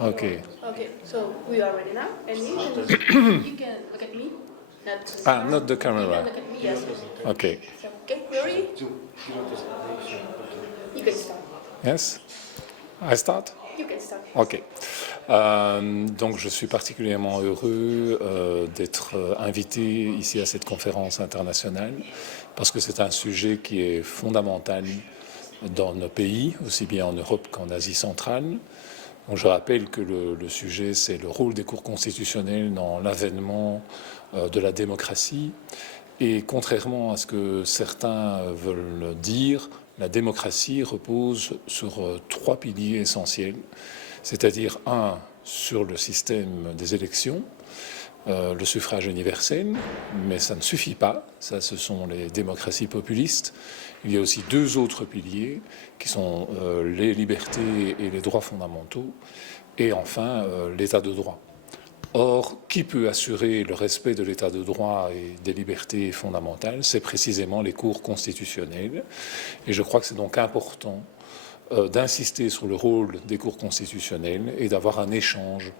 Okay. Okay, so we are ready now, and you can look at me. Not the You camera. can look at me, yes. Okay. So, okay, we ready? You can start. Yes? I start? You can start. Ok. Donc je suis particulièrement heureux d'être invité ici à cette conférence internationale parce que c'est un sujet qui est fondamental dans nos pays, aussi bien en Europe qu'en Asie centrale. Donc je rappelle que le sujet, c'est le rôle des cours constitutionnels dans l'avènement de la démocratie. Et contrairement à ce que certains veulent dire, la démocratie repose sur trois piliers essentiels, c'est-à-dire un, sur le système des élections, le suffrage universel, mais ça ne suffit pas, ça ce sont les démocraties populistes. Il y a aussi deux autres piliers qui sont les libertés et les droits fondamentaux, et enfin l'état de droit. Or, qui peut assurer le respect de l'état de droit et des libertés fondamentales? C'est précisément les cours constitutionnels. Et je crois que c'est donc important d'insister sur le rôle des cours constitutionnels et d'avoir un échange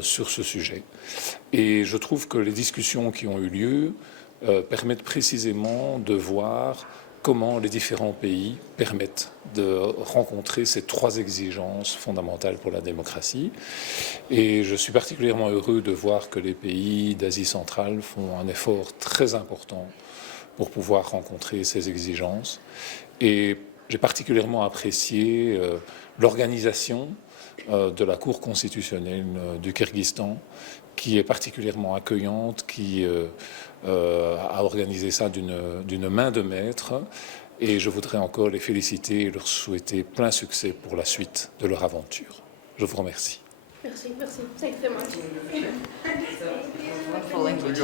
sur ce sujet. Et je trouve que les discussions qui ont eu lieu permettent précisément de voir comment les différents pays permettent de rencontrer ces trois exigences fondamentales pour la démocratie. Et je suis particulièrement heureux de voir que les pays d'Asie centrale font un effort très important pour pouvoir rencontrer ces exigences. Et j'ai particulièrement apprécié l'organisation de la Cour constitutionnelle du Kyrgyzstan, qui est particulièrement accueillante, qui a organisé ça d'une main de maître. Et je voudrais encore les féliciter et leur souhaiter plein succès pour la suite de leur aventure. Je vous remercie. Merci. Thank you very much. Wonderful language.